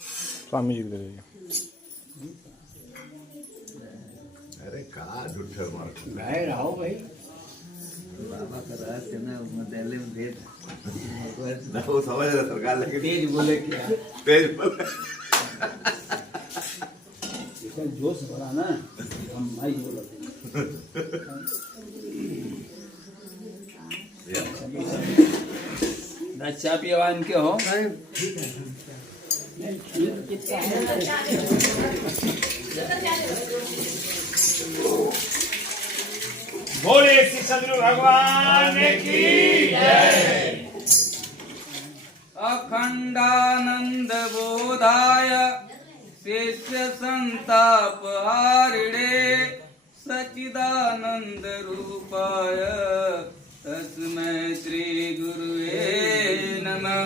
स्वामी जी दे दीजिए। अरे कहा झूठे मार गए रहो भाई। बाबा का रहस्य ना मदले में भेद वो समझ रहा सरकार लेकिन तेज बोले क्या तेज बोले इसका जोश भरा ना हम भाई बोला अच्छा पिया इनके हो बोले श्री सदगुरु भगवान की जय। अखंडानंद बोधाय शिष्य संताप हारिणे सच्चिदानंद रूपाय तस्मै श्री गुरुवे नमः।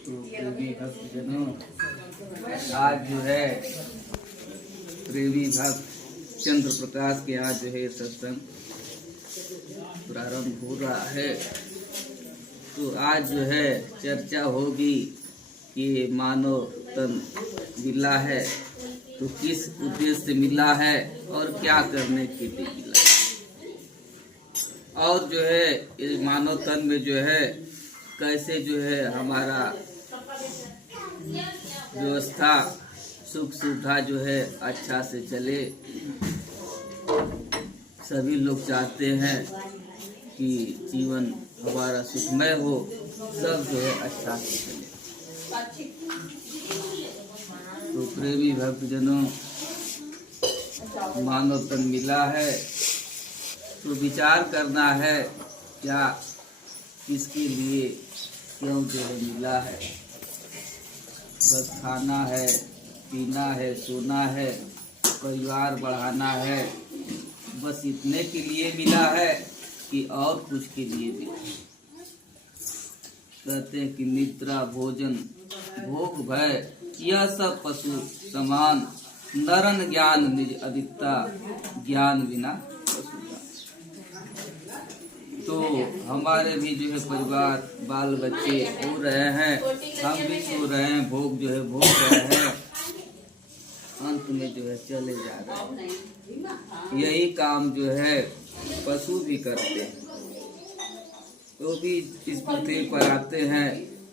तो प्रेमी भक्तजनों, आज जो है प्रेमी भक्त चंद्र प्रकाश के आज जो है सत्संग प्रारंभ हो रहा है। तो आज जो है चर्चा होगी कि मानव तन मिला है तो किस उद्देश्य से मिला है और क्या करने के लिए मिला है, और जो है इस मानव तन में जो है कैसे जो है हमारा व्यवस्था सुख सुविधा जो है अच्छा से चले। सभी लोग चाहते हैं कि जीवन हमारा सुखमय हो, सब जो है अच्छा से चले। तो प्रेमी भक्तजनों, मानव तन मिला है तो विचार करना है क्या किसके लिए क्यों जो है मिला है। बस खाना है, पीना है, सोना है, परिवार बढ़ाना है, बस इतने के लिए मिला है कि और कुछ के लिए भी। कहते हैं कि निद्रा भोजन भोग भय यह सब पशु समान, नरन ज्ञान निज अधिकता, ज्ञान बिना पशु जान। तो हमारे भी जो है परिवार बाल बच्चे हो रहे हैं, हम भी सो रहे हैं, भोग जो है भोग रहे हैं, अंत में जो है चले जा रहे हैं। यही काम जो है पशु भी करते हैं, वो भी इस पृथ्वी पर आते हैं,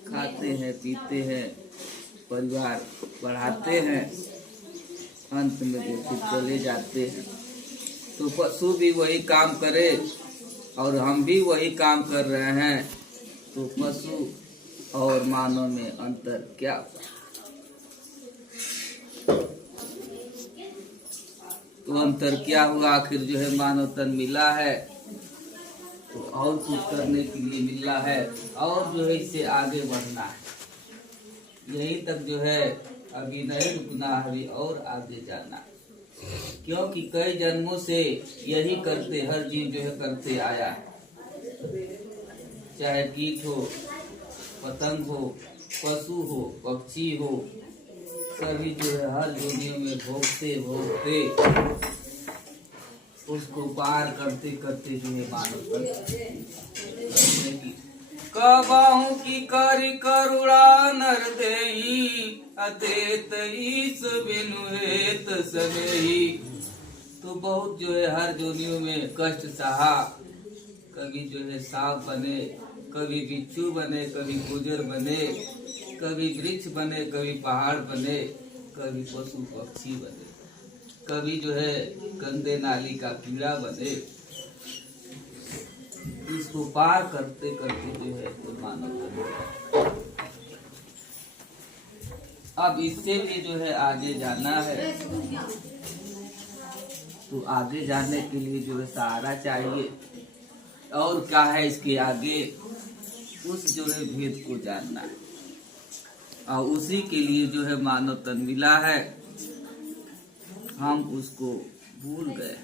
खाते हैं, पीते हैं, परिवार बढ़ाते हैं, अंत में जो फिर चले जाते हैं। तो पशु भी वही काम करे और हम भी वही काम कर रहे हैं, तो पशु और मानव में अंतर क्या हुआ? तो अंतर क्या हुआ? आखिर जो है मानव तन मिला है तो और कुछ करने के लिए मिला है, और जो है इससे आगे बढ़ना है। यही तक जो है अभी नहीं रुकना, अभी और आगे जाना है। क्योंकि कई जन्मों से यही करते हर जीव जो है करते आया है। चाहे कीट हो, पतंग हो, पशु हो, पक्षी हो, सभी जो है हर जोनियों में भोगते भोगते उसको पार करते करते जो है मानव कबाहू की करी करुणा नर देही अतेत ईस बिनु हेत सनेही। तो बहुत जो है हर जोनियों में कष्ट सहा, कभी जो है सांप बने, कभी बिच्छू बने, कभी गुजर बने, कभी वृक्ष बने, कभी पहाड़ बने, कभी पशु पक्षी बने, कभी जो है गंदे नाली का कीड़ा बने। इसको पार करते करते जो है तो मानव अब इससे भी जो है आगे जाना है। तो आगे जाने के लिए जो है सहारा चाहिए, और क्या है इसके आगे, उस जो है भेद को जानना है, और उसी के लिए जो है मानव तन मिला है। हम उसको भूल गए,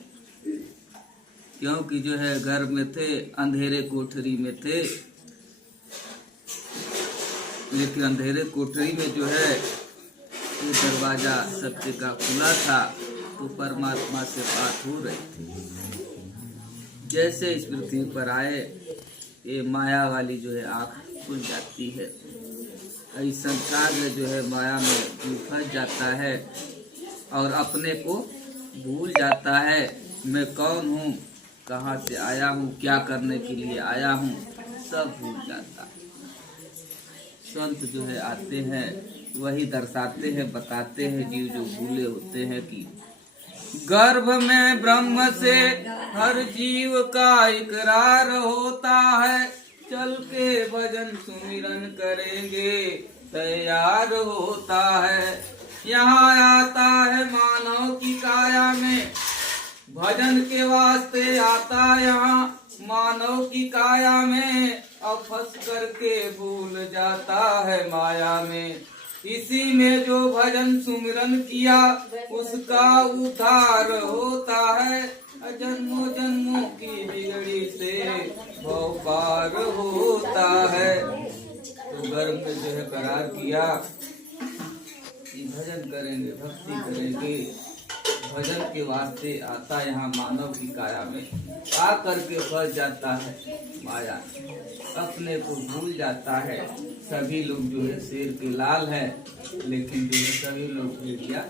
क्योंकि जो है घर में थे, अंधेरे कोठरी में थे, लेकिन अंधेरे कोठरी में जो है वो दरवाजा सत्य का खुला था, तो परमात्मा से बात हो रही थी। जैसे इस पृथ्वी पर आए, ये माया वाली जो है आँख खुल जाती है, इस संसार में जो है माया में फंस जाता है और अपने को भूल जाता है। मैं कौन हूँ, कहाँ से आया हूँ, क्या करने के लिए आया हूँ, सब भूल जाता है। संत जो है आते हैं, वही दर्शाते हैं, बताते हैं जीव जो भूले होते हैं कि गर्भ में ब्रह्म से हर जीव का इकरार होता है। चल के भजन सुमिरन करेंगे तैयार होता है। यहाँ आता है मानव की काया में, भजन के वास्ते आता यहाँ मानव की काया में। अब फंस करके भूल जाता है माया में। इसी में जो भजन सुमिरन किया उसका उद्धार होता है। जन्मों जन्मों की बिगड़ी से भव पार होता है। तो गर्भ में जो है करार किया कि भजन करेंगे, भक्ति करेंगे। भजन के वास्ते आता यहाँ मानव की काया में, आ करके फंस जाता है माया, अपने को भूल जाता है। सभी लोग जो है शेर के लाल है, लेकिन जो है सभी लोग भेड़िया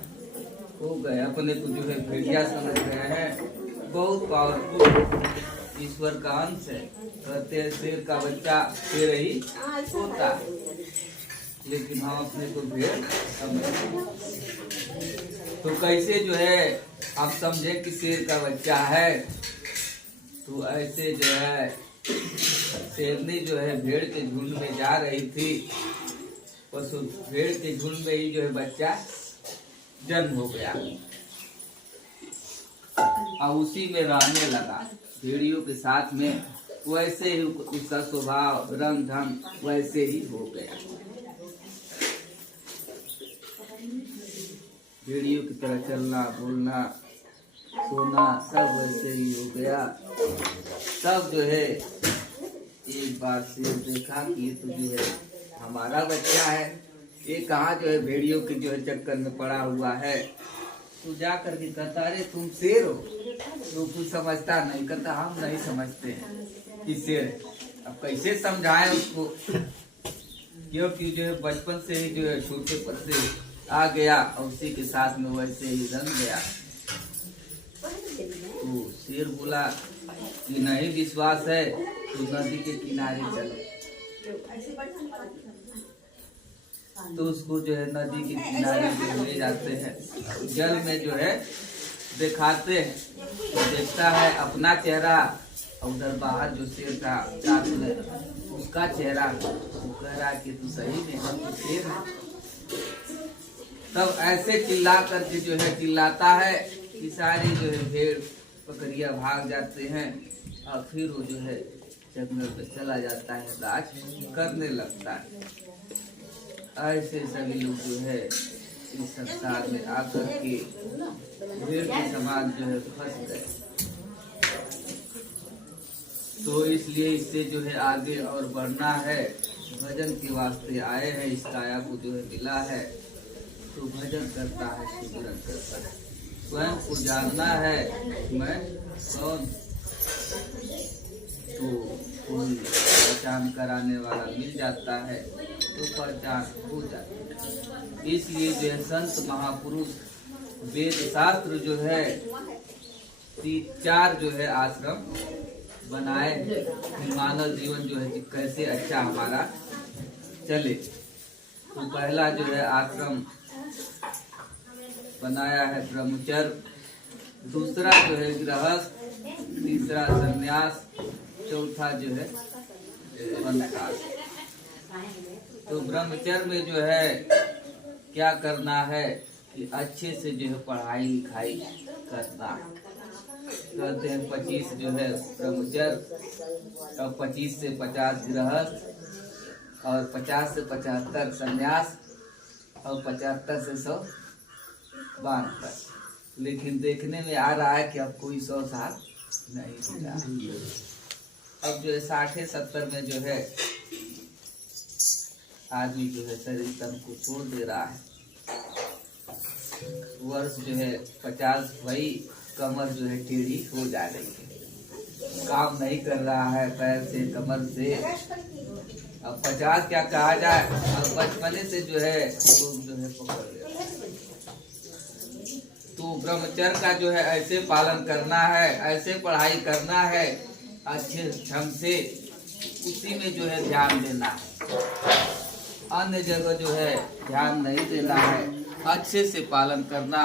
हो गए। अपने को जो है भेड़िया समझ रहे हैं। बहुत पावरफुल ईश्वर का अंश है। कहते हैं शेर का बच्चा शेर ही होता है, लेकिन हम अपने को भेड़ समझते हैं। तो कैसे जो है हम समझे कि शेर का बच्चा है, तो ऐसे जो है शेरनी जो है भेड़ के झुंड में जा रही थी, उस भेड़ के झुंड में ही जो है बच्चा जन्म हो गया और उसी में रहने लगा भेड़ियों के साथ में। वैसे ही उसका स्वभाव, रंग ढंग वैसे ही हो गया, भेड़ियों की तरह चलना, बोलना, सोना सब वैसे ही हो गया। तब जो है एक बार शेर देखा कि ये तो जो है हमारा बच्चा है, ये कहाँ जो है भेड़ियों के जो है चक्कर में पड़ा हुआ है। तो जा करके कहता अरे तुम शेर हो, तो कुछ समझता नहीं। कहता हम नहीं समझते हैं कि शेर है। अब कैसे समझाएं उसको, क्योंकि जो है बचपन से ही जो है छोटे पद से आ गया और उसी के साथ में वैसे ही रंग गया। तो शेर बोला कि नहीं विश्वास है तो नदी के किनारे चलो। तो उसको जो है नदी के किनारे जो ले जाते हैं, जल में जो है दिखाते हैं। तो देखता है अपना चेहरा और उधर बाहर जो शेर था साथ में उसका चेहरा। वो कह रहा कि तू सही में हम तो शेर हैं। तब ऐसे चिल्ला करके जो है चिल्लाता है कि सारी जो है भेड़ बकरियां भाग जाते हैं और फिर वो जो है जंगल पे चला जाता है, राज करने लगता है। ऐसे सभी लोग जो है इस संसार में आकर के भेड़ के समान जो है फंस गए। तो इसलिए इससे जो है आगे और बढ़ना है, भजन के वास्ते आए हैं। इस काया को जो है मिला है तो भजन करता है, सुमिरन करता है, स्वयं को जानना है मैं कौन। तो कोई पहचान कराने वाला मिल जाता है तो पहचान हो जाती है। इसलिए जो है संत महापुरुष वेद शास्त्र जो है 4 जो है आश्रम बनाए कि मानव जीवन जो है कि कैसे अच्छा हमारा चले। तो पहला जो है आश्रम बनाया है ब्रह्मचर्य, दूसरा जो है गृहस्थ, तीसरा संन्यास, चौथा जो है वनवास। तो ब्रह्मचर्य में जो है क्या करना है कि अच्छे से जो है पढ़ाई लिखाई करना। कहते हैं 25 जो है ब्रह्मचर्य और 25 से 50 गृहस्थ और 50 से 75 संन्यास और 75 से 100 72। लेकिन देखने में आ रहा है कि अब कोई 100 साल नहीं मिला। अब जो है 60-70 में जो है आदमी जो है शरीर तन को छोड़ दे रहा है। वर्ष जो है 50 वही कमर जो है टेढ़ी हो जा रही है, काम नहीं कर रहा है, पैर से कमर से अब 50 क्या कहा जाए, अब बचपने से जो है लोग जो है पकड़ लेते हैं। तो ब्रह्मचर्य का जो है ऐसे पालन करना है, ऐसे पढ़ाई करना है अच्छे ढंग से, उसी में जो है ध्यान देना है, अन्य जगह जो है ध्यान नहीं देना है। अच्छे से पालन करना,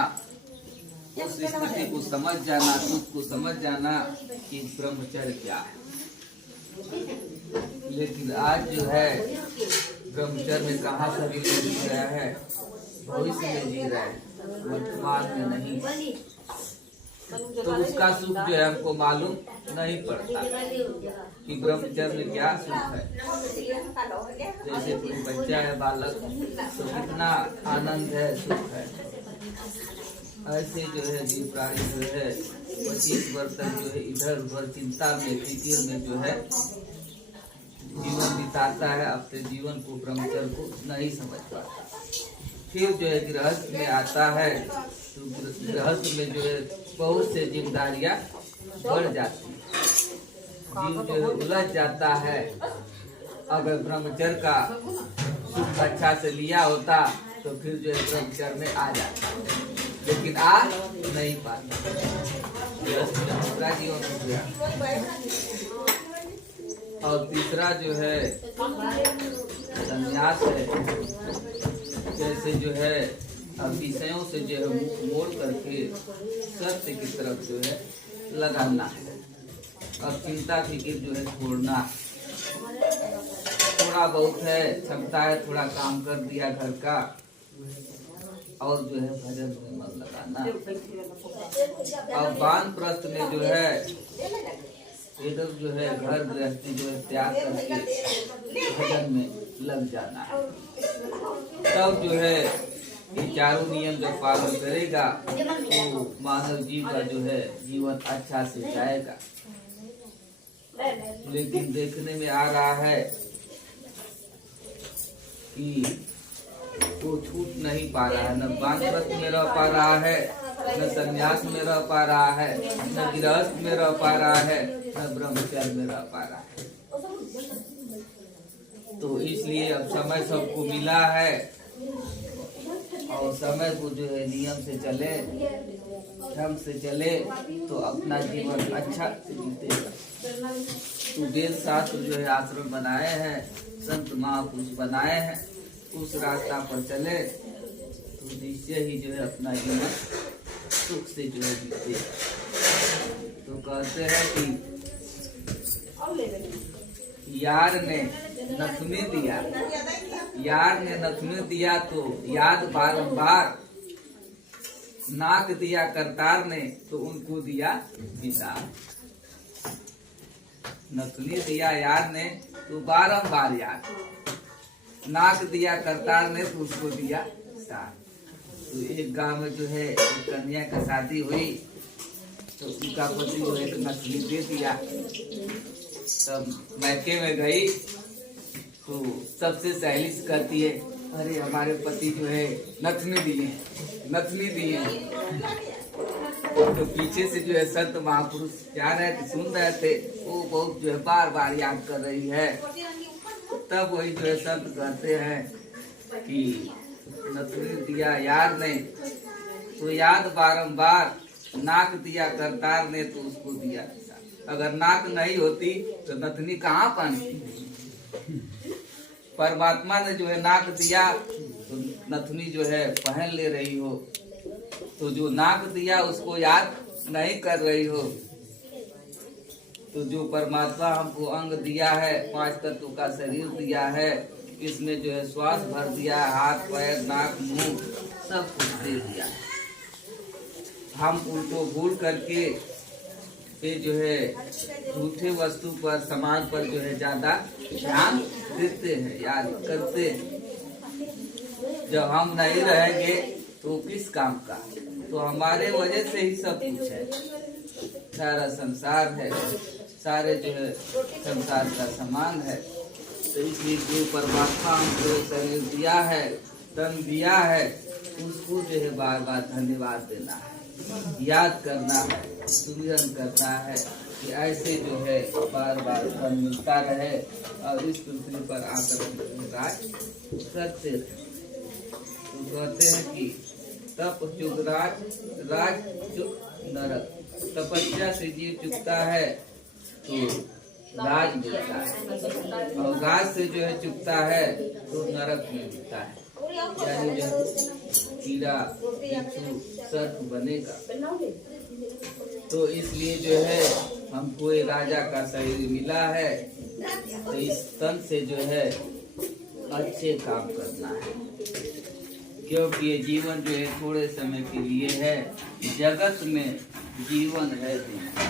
उस स्थिति को समझ जाना, खुद को समझ जाना कि ब्रह्मचर्य क्या है। लेकिन आज जो है ब्रह्मचर्य में कहाँ सभी लोग जी रहे हैं, भविष्य में जी रहे हैं, वर्तमान में नहीं। तो उसका सुख जो है हमको मालूम नहीं पड़ता कि ब्रह्मचर्य में क्या सुख है। जैसे कोई बच्चा है, बालक, तो कितना आनंद है, सुख है। ऐसे जो है जीव प्राणी जो है 25 वर्ष तक जो है इधर उधर चिंता में, फिक्र में जो है जीवन बिताता है, अपने जीवन को, ब्रह्मचर्य को नहीं समझ पाता। फिर जो है गृहस्थ में आता है, तो गृहस्थ में जो है बहुत से जिम्मेदारियां बढ़ जाती है, जीव जो है उलझ जाता है। अगर ब्रह्मचर्य का सुख अच्छा से लिया होता तो फिर जो है ब्रह्मचर्य में आ जाता, लेकिन आ नहीं पाता, गृहस्थ में दूसरा जीवन हो गया। और तीसरा जो है संन्यास है। जैसे जो है अब विषयों से जो है मुख मोड़ करके सत्य की तरफ जो है लगाना है। अब चिंता फिक्र जो है छोड़ना, थोड़ा बहुत है क्षमता है, थोड़ा काम कर दिया घर का, और जो है भजन में मन लगाना। अब वानप्रस्थ में जो है इधर जो है घर गृहस्थी जो है त्याग करके भजन में लग जाना है। तब जो है ये चारों नियम जब पालन करेगा तो मानव जीव का जो है जीवन अच्छा से जाएगा। लेकिन देखने में आ रहा है कि वो छूट नहीं पा रहा है, न वानप्रस्थ में रह पा रहा है, न संन्यास में रह पा रहा है, न गृहस्थ में रह पा रहा है, न ब्रह्मचर्य में रह पा रहा है। तो इसलिए अब समय सबको मिला है, और समय को जो है नियम से चले, ढंग से चले, तो अपना जीवन अच्छा से जीतेगा। तो वेद शास्त्र जो है आश्रम बनाए हैं, संत महापुरुष बनाए हैं, उस रास्ता पर चले तो निश्चय ही जो है अपना जीवन सुख से जो है जीते। तो कहते हैं कि यार ने नथुनी दिया, यार ने नथुनी दिया तो याद बारंबार, नाक दिया करतार ने तो उनको दिया विचार। नथुनी दिया यार ने तो बारंबार याद, नाक दिया करतार ने तो उसको दिया सार। तो एक गांव में जो है कन्या की शादी हुई, तो उनका पति जो है नथुनी दे दिया। तब मैके में गई तो सबसे सहेली से कहती है, अरे हमारे पति जो है नथुनी दिए, नथुनी दिए। तो पीछे से जो है संत महापुरुष जा रहे थे, सुन रहे थे, वो बहुत जो है बार बार याद कर रही है। तब वही जो है संत कहते हैं कि नथुनी दिया यार ने तो याद बारंबार, नाक दिया करतार ने तो उसको दिया। अगर नाक नहीं होती तो नथुनी कहाँ पहनती। परमात्मा ने जो है नाक दिया तो नथुनी जो है पहन ले रही हो, तो जो नाक दिया उसको याद नहीं कर रही हो। तो जो परमात्मा हमको अंग दिया है, 5 तत्वों का शरीर दिया है, इसमें जो है श्वास भर दिया, हाथ पैर नाक मुंह सब कुछ दे दिया। हम उनको भूल करके ये जो है झूठे वस्तु पर, समाज पर जो है ज्यादा ध्यान देते हैं, याद करते हैं। जब हम नहीं रहेंगे तो किस काम का, तो हमारे वजह से ही सब कुछ है, सारा संसार है, सारे जो है संसार का सामान है। तो इसलिए जो परमात्मा हमको शरीर दिया है, तन दिया है, उसको जो है बार बार धन्यवाद देना है, याद करना है, सुमिरन करना है, कि ऐसे जो है बार बार फल मिलता रहे और इस पृथ्वी पर आकर राज करते रहे। तो कहते हैं कि तप चुग राज चुग नरक। तपस्या से जीव चुकता है तो राज मिलता है, और राज से जो है चुकता है तो नरक में मिलता है, यानी जो कीड़ा बिच्छू सर्प बनेगा। तो इसलिए जो है हमको ये राजा का शरीर मिला है, तो इस तन से जो है अच्छे काम करना है, क्योंकि ये जीवन जो है थोड़े समय के लिए है। जगत में जीवन है जिनका,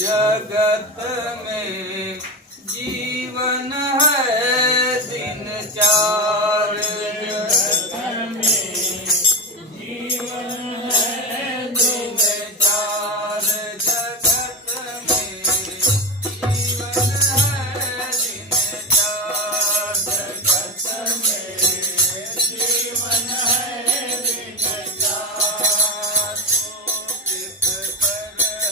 जगत में जीवन है दिन चार, जगत में जीवन है दिन चार, जगत में जीवन है दिन चार, जगत में जीवन है दिन चार। सूचित कर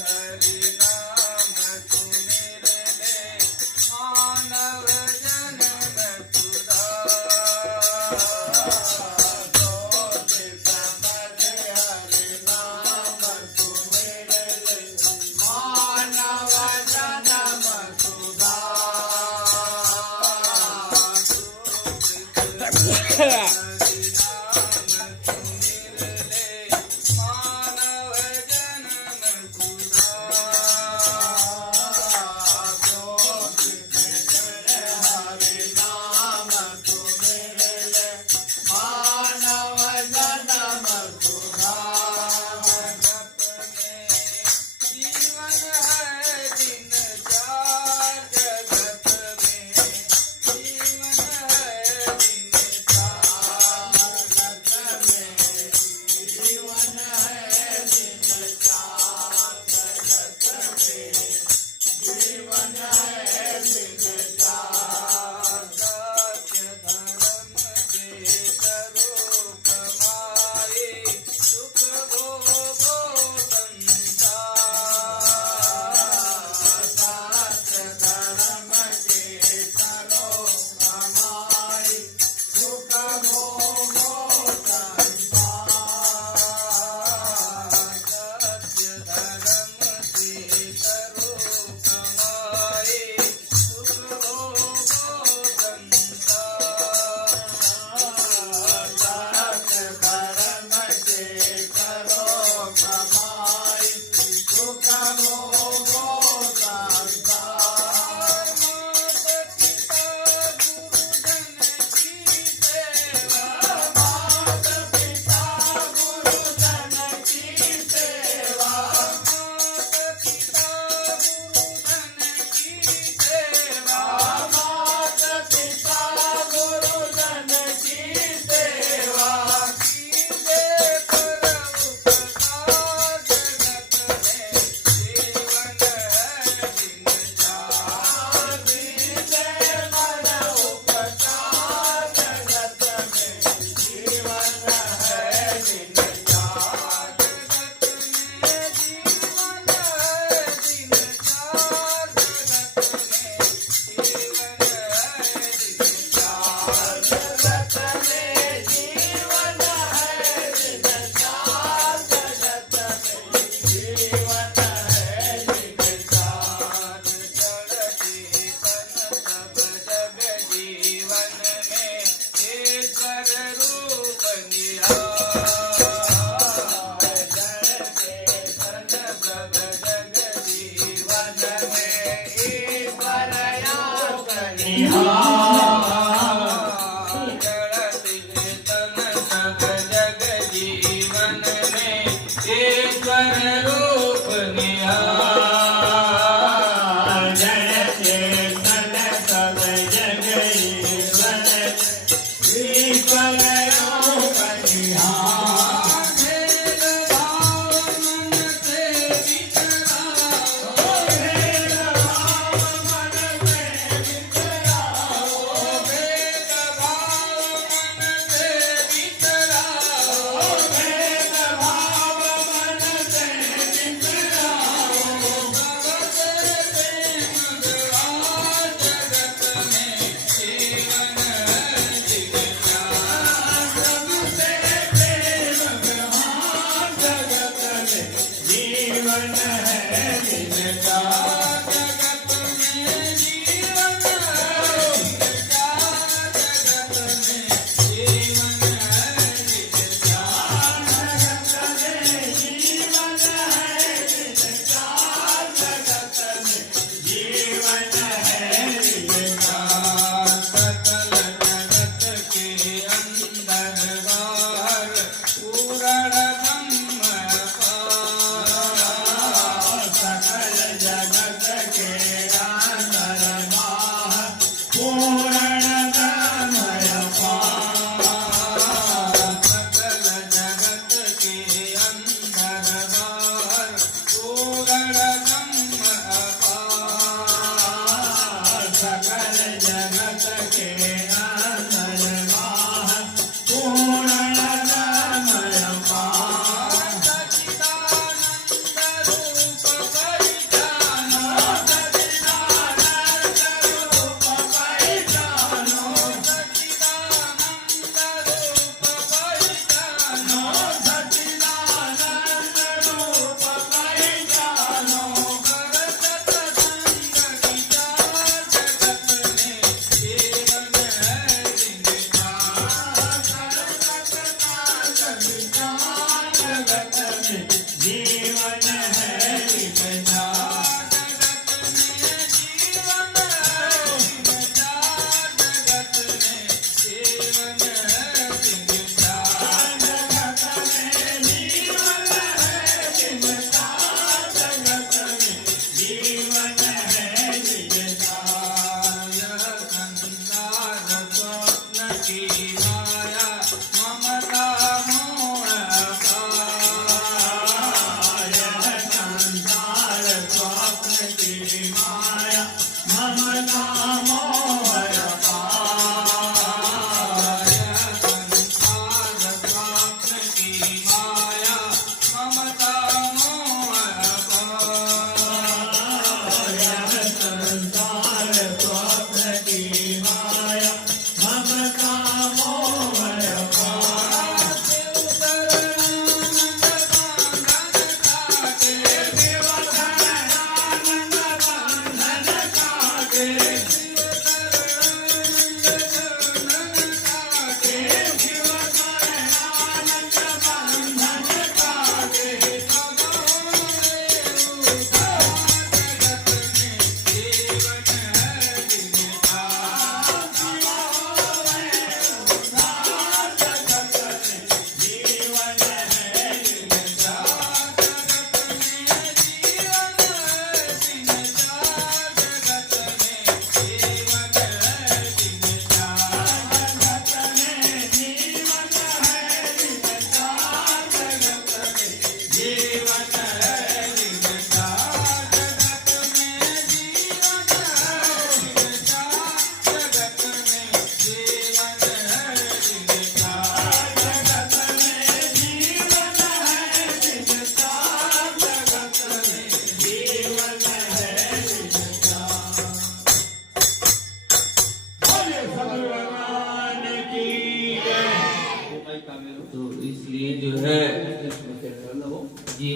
हरि नाम सुमिर ले, मानव जन्म सुधार। सूचित कर हरि नाम सुमिर ले, मानव जन्म सुधार। सूचित कर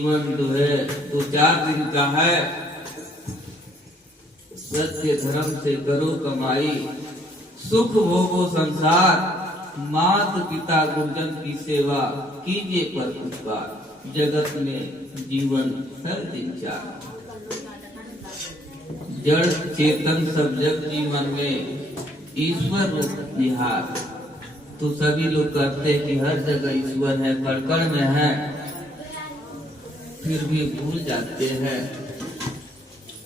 जीवन जो है 2-4 दिन का है। सत्य धर्म से करो कमाई, सुख भोगो संसार, माता पिता गुरुजन की सेवा, कीजिए पर उपकार, जगत में जीवन हर दिन चार। जड़ चेतन सब जग जीवन में ईश्वर रूप निहार। तो सभी लोग कहते हैं कि हर जगह ईश्वर है, कण में है, फिर भी भूल जाते हैं।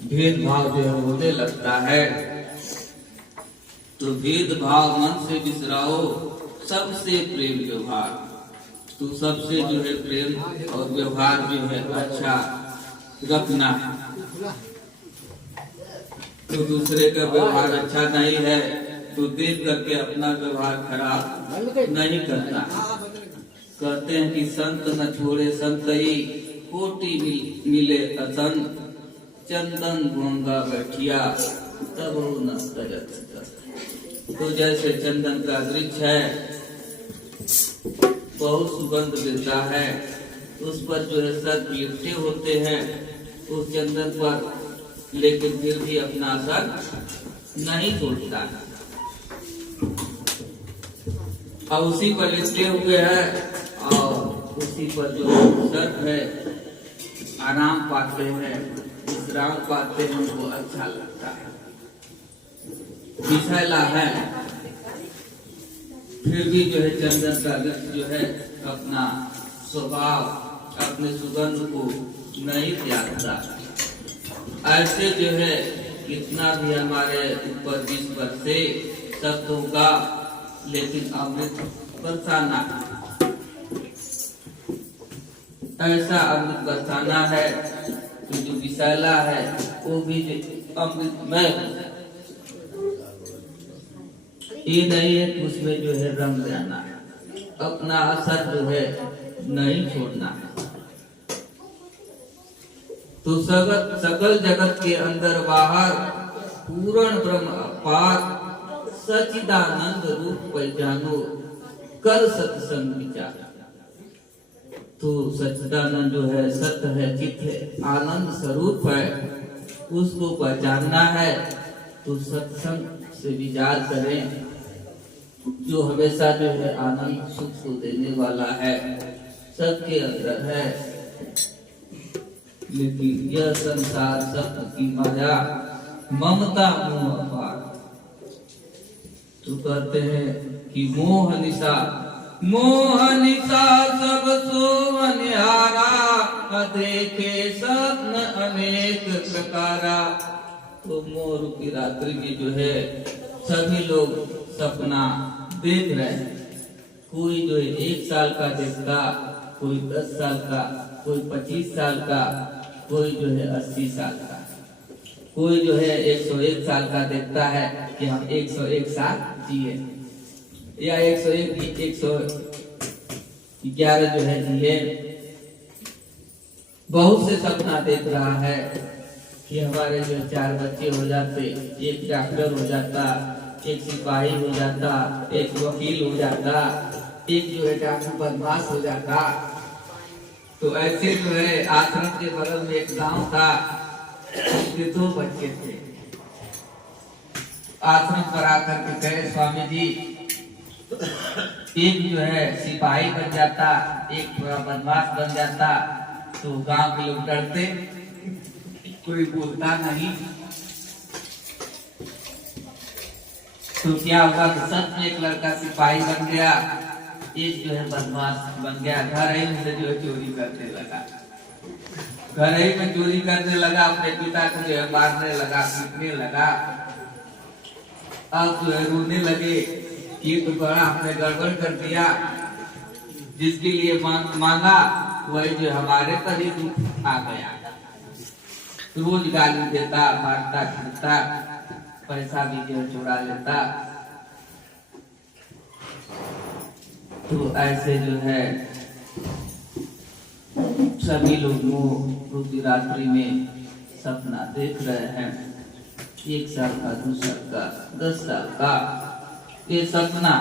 भेदभाव जो होने लगता है, तो भेदभाव मन से बिसराओ, सबसे प्रेम व्यवहार। तो सबसे जो है प्रेम और व्यवहार जो है अच्छा रखना। तो दूसरे का व्यवहार अच्छा नहीं है तो देख करके अपना व्यवहार खराब नहीं करना। कहते हैं कि संत न छोड़े संतई, कोटि मिले असन, चंदन भोंगा बैठिया तब न तजत। तो जैसे चंदन का वृक्ष है, बहुत सुगंध देता है, उस पर जो है सर लिपटे होते हैं उस चंदन पर, लेकिन फिर भी अपना असर नहीं छोड़ता है। और उसी पर लिपटे हुए हैं और उसी पर जो सर्प है आराम पाते हैं, विश्राम पाते हैं, उनको अच्छा लगता है। विषैला है फिर भी जो है चंदन का वृक्ष जो है अपना स्वभाव, अपने सुगंध को नहीं त्यागता। ऐसे जो है कितना भी हमारे ऊपर विष बरसे शब्दों का, लेकिन अमृत बरसाना, ऐसा अमृत बरसाना है कि जो विषैला है वो भी अमृतमय। ये नहीं है कि उसमें जो है रंग जाना, अपना असर जो है नहीं छोड़ना है। तो सकल जगत के अंदर बाहर पूर्ण ब्रह्म अपार, सच्चिदानंद रूप पहचानो, कर सत्संग विचार। तो सच्चिदानंद जो है सत्य है, चित्त है, आनंद स्वरूप है, उसको पहचानना है। तो सत्संग से विचार करें, जो हमेशा जो है आनंद सुख को देने वाला है, सबके अंदर है। लेकिन यह संसार सत्य की माया, ममता मोह अपार। तो कहते हैं कि मोह निशा सब सोवनिहारा, देखे सपन अनेक प्रकारा। तो मोह रूपी रात्रि में जो है सभी लोग सपना देख रहे हैं। कोई जो है 1 साल का देखता, कोई 10 साल का, कोई 25 साल का, कोई जो है 80 साल का, कोई जो है 101 साल का देखता है कि हम 101 साल जिए, या 111 जो है जिए। बहुत से सपना देख रहा है कि हमारे जो 4 बच्चे हो जाते, 1 डॉक्टर हो जाता, 1 सिपाही हो जाता, 1 वकील हो जाता, 1 जो है डाकू बदमाश हो जाता। तो ऐसे जो है आश्रम के बगल में एक गांव था, उसके 2 बच्चे थे। आश्रम पर आकर के कहे स्वामी जी, एक जो है सिपाही बन जाता, एक बदमाश बन जाता, तो गांव के लोग डरते, कोई बोलता नहीं। तो क्या हुआ कि सच में एक लड़का सिपाही बन गया, एक जो है बदमाश बन गया। घर ही में जो है चोरी करने लगा, घर ही में चोरी करने लगा, अपने पिता को जो है मारने लगा, पीटने लगा। अब जो है रोने लगे कि तो बड़ा हमने गड़बड़ कर दिया, जिसके लिए मांगा वही जो हमारे पर ही दुख आ गया। रोज गाली देता, मारता, पीटता, पैसा भी जो चुरा लेता। तो ऐसे जो है सभी लोग मोह रूपी रात्रि में सपना देख रहे हैं। 1 साल का, 2 साल का, 10 साल का, ये सपना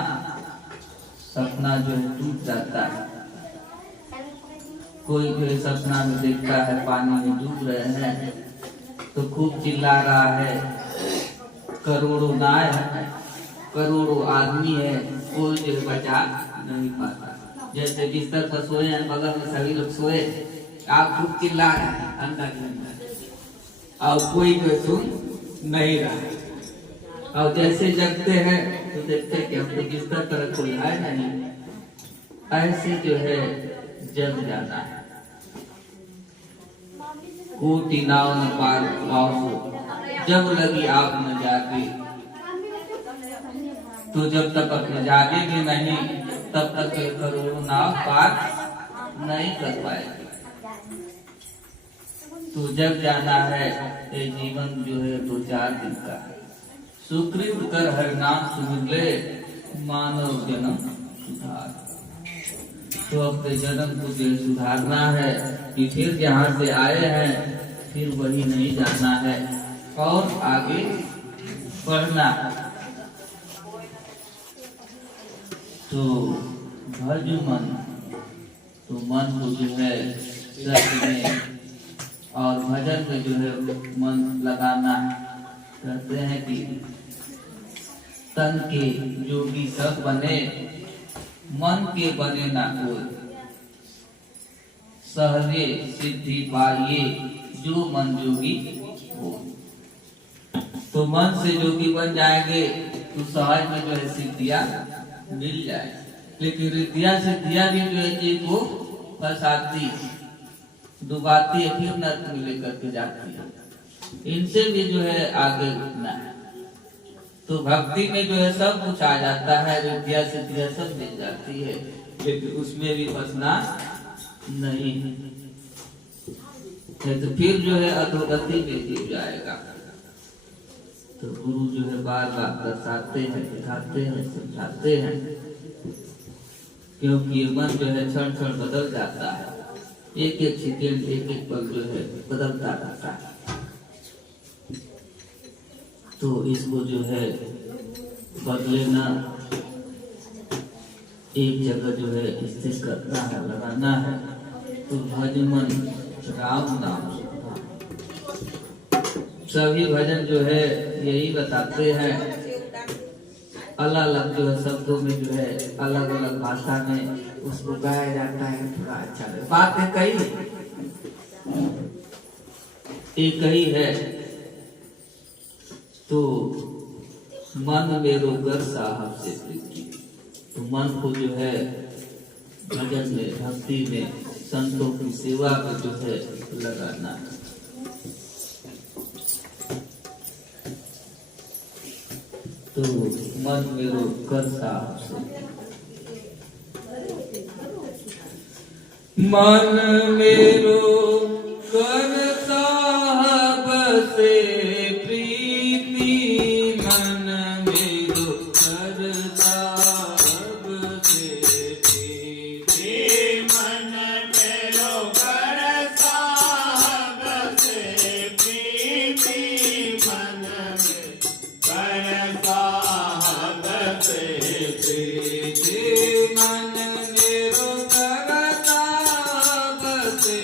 जो है टूट जाता है। कोई कोई सपना में देखता है पानी में डूब रहे हैं तो खूब चिल्ला रहा है, करोड़ों नाव है, करोड़ों आदमी है, कोई जो बचा नहीं पाता। जैसे बिस्तर पर सोए हैं, बगल में सभी लोग सोए, आप खूब चिल्ला रहे हैं अंदर के अंदर और कोई सुन नहीं रहा। और जैसे जगते हैं तो देखते हैं कि हमको बिस्तर पर कोई है नहीं, ऐसे जो है जग जाना है। कोटि नाव न पार पाओ, जब लगी आप न जागे, तो जब तक अपने जागेंगे नहीं तब तक करोड़ों नाव पार नहीं कर पाएगी। तो जब जाना है ये जीवन जो है 2-4 दिन का है। सुकृत कर हर नाम सुन ले, मानव जन्म सुधार। तो अपने जन्म को जो सुधारना है कि फिर जहाँ से आए हैं फिर वही नहीं जाना है और आगे बढ़ना। तो भज मन, तो मन को जो है सत्य में और भजन में जो है मन लगाना। कहते हैं कि तन के जोगी सब बने, मन के बने ना कोई, सहजे सिद्धि पाइए जो मन जोगी हो। तो मन से जोगी बन जाएंगे तो सहज में जो है सिद्धियां मिल जाए। लेकिन रिद्धियां सिद्धियां भी जो है जी को फंसाती, डुबाती है, फिर नर्क में लेकर के जाती है। इनसे भी जो है आगे उठना है। तो भक्ति में जो है सब कुछ आ जाता है, रिद्धियां सिद्धियां सब मिल जाती है, लेकिन उसमें भी फंसना नहीं है। तो फिर जो है अधोगति में गिर जाएगा। तो गुरु जो है बार बार दर्शाते हैं, दिखाते हैं, समझाते हैं, क्योंकि ये मन जो है क्षण क्षण बदल जाता है। एक एक सेकेंड, एक एक पल जो है बदलता रहता है। तो इसको जो है बदले ना, एक जगह जो है स्थिर करना है, लगाना है। तो भज मन राम नाम। सभी भजन जो है यही बताते हैं, अलग अलग जो है शब्दों में जो है अलग अलग भाषा में उसको गाया जाता है, थोड़ा अच्छा लगता है। बात है कई, एक ही है। तो मन में रोकर साहब से प्रीति, तो मन को जो है भजन में, भक्ति में, संतों की सेवा में जो है लगाना है। तो मन में रोकर साहब से, मन में रोकर साहब से प्रीति, मन में रोकर साहब से प्रीति, मन में रोकर साहब से प्रीति, मन में कर साहब से प्रीति, मन में रोकर साहब से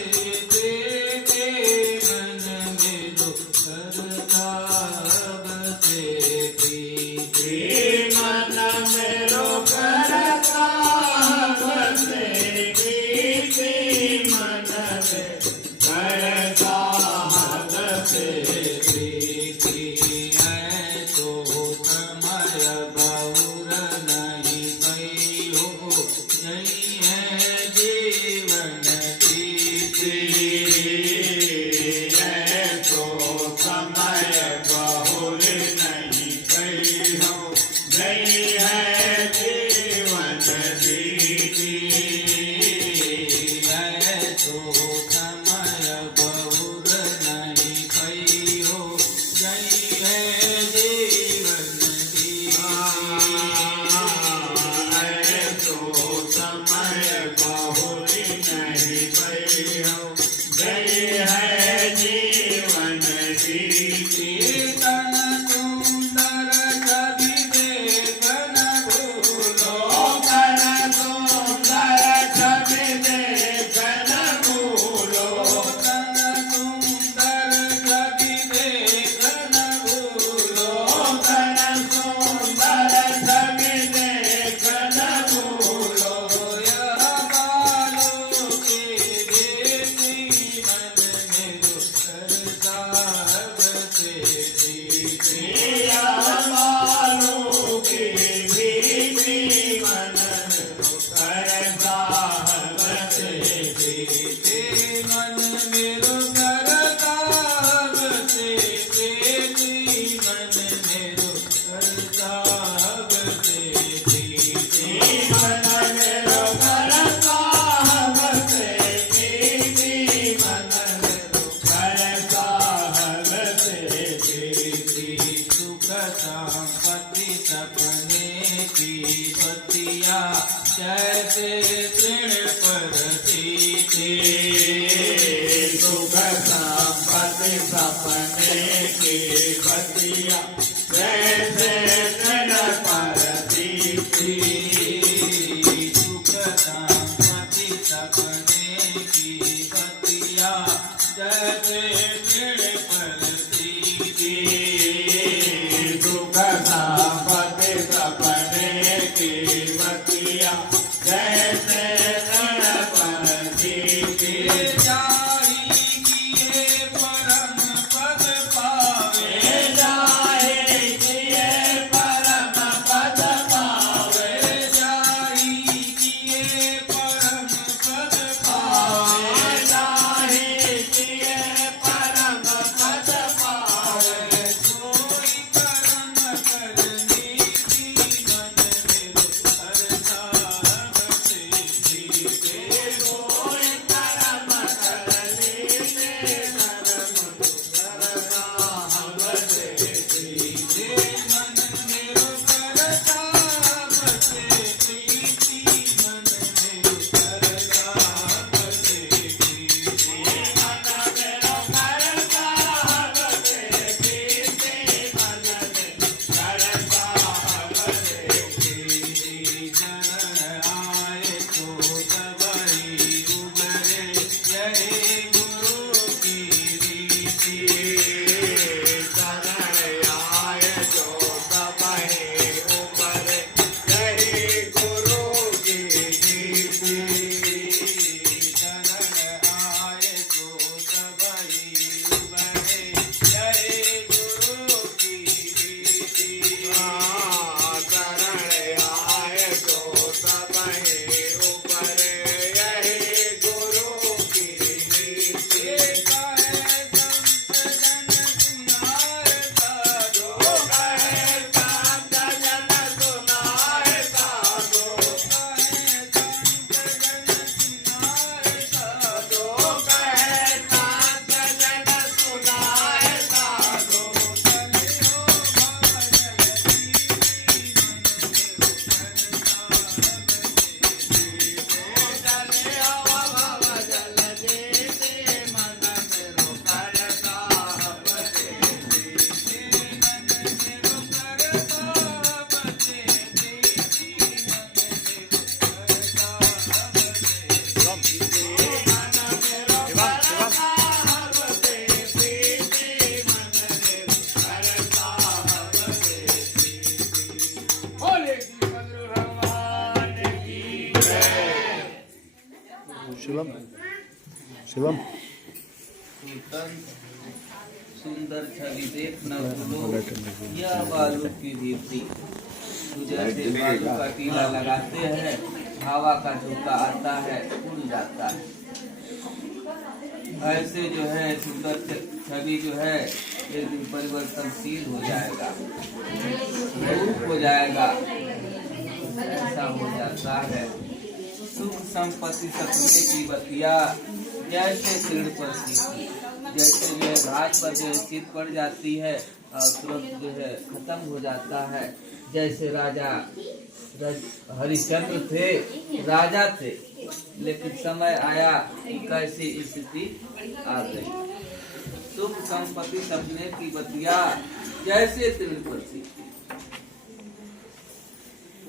संपत्ति सपने की बतिया जैसे तृण पर थी। सुख संपत्ति सपने की बतिया जैसे तृण पर थी। सुख संपत्ति सपने की बतिया जैसे तृण पर थी। सुख संपत्ति सपने की बतिया जैसे तृण पर थी। जाहि किए परम पद पावे, जाहि किए परम पद पावे, जाहि किए परम पद पावे, जाहि किए परम पद पावे। कोई कर्म करने की मन में हरता बसे जीते। कोई कर्म करने से कर्म करना हम से जीते मन मेरो करता बसे प्रीति, मन मेरो करता बसे प्रीति। मन मेरो करता बसे प्रीति, मन में करता बसे प्रीति। शरण आए तो सबहि उबरे, यही गुरु की रीति। शरण आए जो सबहि उबरे, यही गुरु की नीति। शरण आए तो सबहि उबरे, यही गुरु की रीति। शरण आए जो सबहि उबरे, यही गुरु की नीति। कहे संत जन सुनाए साधो, कहे संत जन सुनाए साधो, कहे संत जन सुनाए साधो। कहे संत जन सुनाए साधो। चलियो भव जल जीती, मन में करता बसे जीती। चले करता बसे जीती, मन मेरो करता बसे जीती। मन मेरो करता बसे जीती, मन मेरो करता बसे जीती। बोले श्री सद्गुरु भगवान की जय। शिवम शिवम सुंदर छवि देख न भूलो, यह बालू की दीप्ति। तो जैसे बालू का टीला लगाते हैं, हवा का झोंका आता है, उड़ जाता है। ऐसे जो है सुंदर छवि जो है एक दिन परिवर्तनशील हो जाएगा, रूप हो जाएगा, ऐसा हो जाता है। सुख संपत्ति सपने की बतिया जैसे तृण पर सीखी, जैसे जो है घास पर जो है शीत पड़ जाती है और तुरंत जो है खत्म हो जाता है। जैसे राजा हरिश्चंद्र थे, राजा थे, लेकिन समय आया कि कैसी स्थिति आ गई। सुख संपत्ति सपने की बतिया जैसे तृण पर सीखी,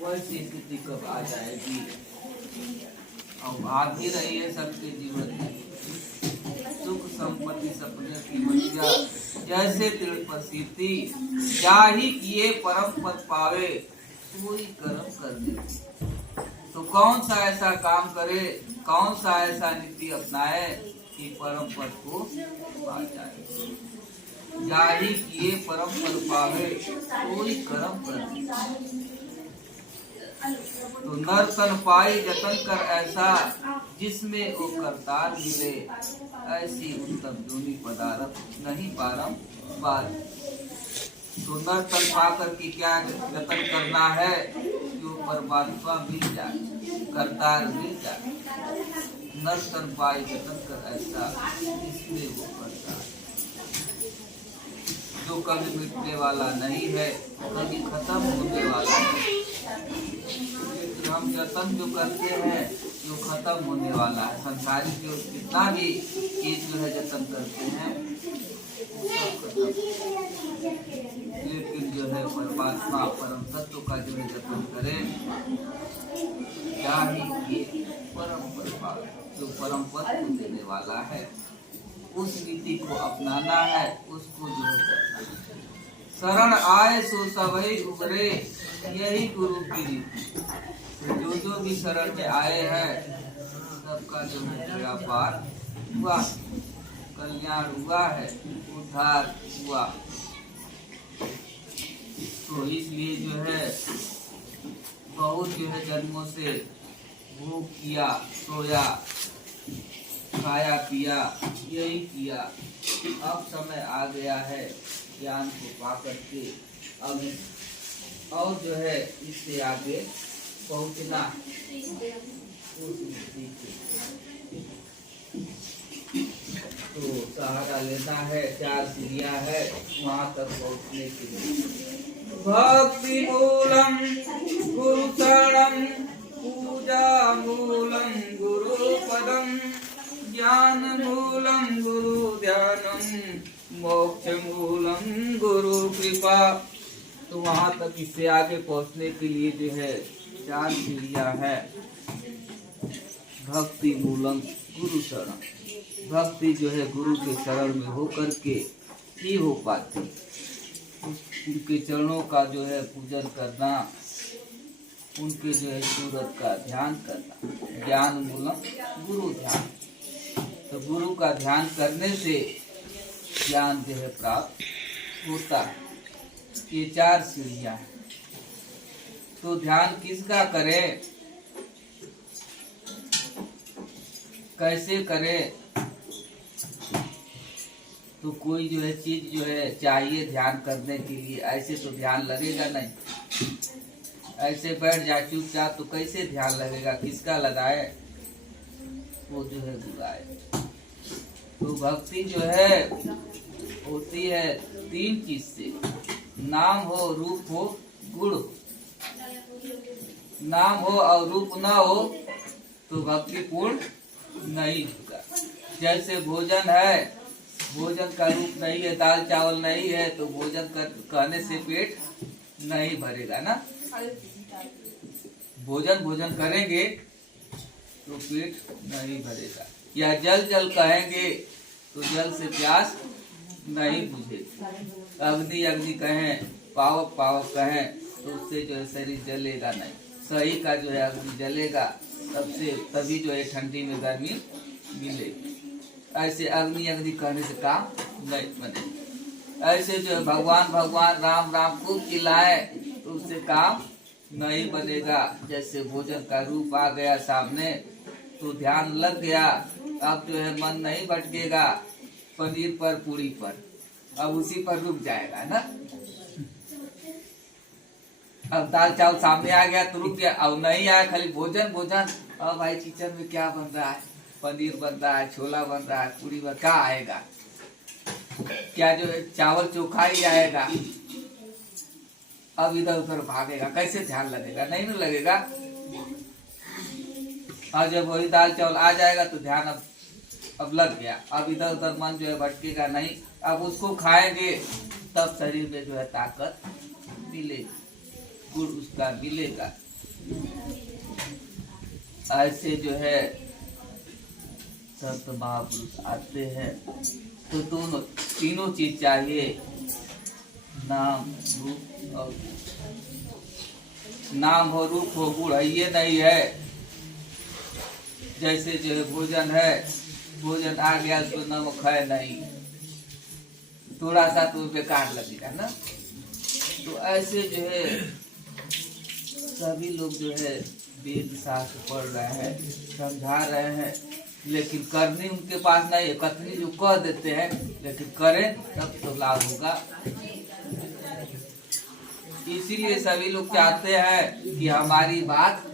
वैसी स्थिति कब आ जाएगी? और आ ही रही है सबके जीवन में। सुख संपत्ति सपने की बतिया जैसे तृण पर सीखती, जाहि किए परम पद पावे, कोई कर्म कर दे। तो कौन सा ऐसा काम करे, कौन सा ऐसा नीति अपनाए कि परम पद को पा जाए। जाहि किए परम पद पावे, कोई कर्म कर दे। तो नर तन पाई जतन कर ऐसा, जिसमें वो करतार मिले, ऐसी उत्तम योनि पदार्थ नहीं बारंबार। तो नर तन पाकर के क्या जतन करना है कि वो परमात्मा मिल जाए, करतार मिल जाए। नर तन पाई जतन कर ऐसा, जिसमें वो करतार। जो कभी मिटने वाला नहीं है, कभी खत्म होने वाला है। लेकिन हम यत्न जो करते हैं जो खत्म होने वाला है। संसारिक जो कितना भी चीज जो है यत्न करते हैं सब खत्म। लेकिन जो है परमात्मा परम तत्व का जो है यत्न करें, क्या ही ये परम जो परम पद को देने वाला है, उस नीति को अपनाना है, उसको जो है करना है। शरण आए सो सबई उबरे, यही गुरु की रीति। जो भी शरण में आए हैं सबका जो है बेड़ा पार हुआ, कल्याण हुआ है, उद्धार हुआ। तो इसलिए जो है बहुत जो है जन्मों से भूख किया, सोया, खाया पिया, यही किया। अब समय आ गया है ज्ञान को पा करके अब और जो है इससे आगे पहुंचना उस नीति के। तो सहारा लेना है, 4 सीढ़ियां है वहां तक पहुंचने के लिए। भक्ति मूलम गुरु शरणम, पूजा मूलम गुरु पदम, ज्ञान मूलम गुरु ध्यानम, मोक्ष मूलम गुरु कृपा। तो वहां तक इससे आगे पहुंचने के लिए जो है 4 सीढ़ियां है। भक्ति मूलम गुरु शरण, भक्ति जो है गुरु के शरण में होकर के ही हो पाती। उनके चरणों का जो है पूजन करना, उनके जो है सूरत का ध्यान करना। ज्ञान मूलम गुरु ध्यान, तो गुरु का ध्यान करने से ज्ञान जो है प्राप्त होता है। ये 4 सीढ़ियां हैं। तो ध्यान किसका करें, कैसे करें? तो कोई जो है चीज जो है चाहिए ध्यान करने के लिए, ऐसे तो ध्यान लगेगा नहीं। ऐसे बैठ जाए चुपचाप तो कैसे ध्यान लगेगा? किसका लगाए? वो जो है बुलाए। तो भक्ति जो है होती है 3 चीज से, नाम हो, रूप हो, गुण हो। नाम हो और रूप न हो तो भक्ति पूर्ण नहीं होगा। जैसे भोजन है, भोजन का रूप नहीं है, दाल चावल नहीं है, तो भोजन कहने से पेट नहीं भरेगा ना। भोजन करेंगे तो पेट नहीं भरेगा। या जल जल कहेंगे तो जल से प्यास नहीं बुझेगी। अग्नि अग्नि कहें, पावक पावक कहें तो उससे जो है शरीर जलेगा नहीं। सही का जो है अग्नि जलेगा, तभी जो है ठंडी में गर्मी मिलेगी। ऐसे अग्नि अग्नि कहने से काम नहीं बने। ऐसे जो है भगवान भगवान राम राम खूब चिल्लाए तो उससे काम नहीं बनेगा। जैसे भोजन का रूप आ गया सामने तो ध्यान लग गया, अब जो है मन नहीं भटकेगा पनीर पर पूरी पर, अब उसी पर रुक जाएगा ना। अब दाल चावल सामने आ गया तो रुक गया, अब नहीं आया खाली भोजन भोजन। अब भाई किचन में क्या बन रहा है? पनीर बन रहा है, छोला बन रहा है, पूरी बन, क्या आएगा? क्या जो है चावल चोखा ही आएगा? अब इधर उधर भागेगा, कैसे ध्यान लगेगा? नहीं ना लगेगा। और जब वही दाल चावल आ जाएगा तो ध्यान अब लग गया, अब इधर उधर मन जो है भटकेगा नहीं। अब उसको खाएंगे तब शरीर में जो है ताकत मिलेगी, गुण उसका मिलेगा। ऐसे जो है संत महापुरुष आते हैं तो दोनों तीनों चीज चाहिए, नाम रूप और नाम हो, रूप हो, गुण है, ये नहीं है। जैसे जो है भोजन है, भोजन आ गया उसको नमक है नहीं, थोड़ा सा तो बेकार लगेगा ना। तो ऐसे जो है सभी लोग जो है वेद शास्त्र पढ़ रहे हैं, समझा रहे हैं, लेकिन करनी उनके पास नहीं है। कथनी जो कह देते हैं, लेकिन करें तब तो लाभ होगा। इसीलिए सभी लोग चाहते हैं कि हमारी बात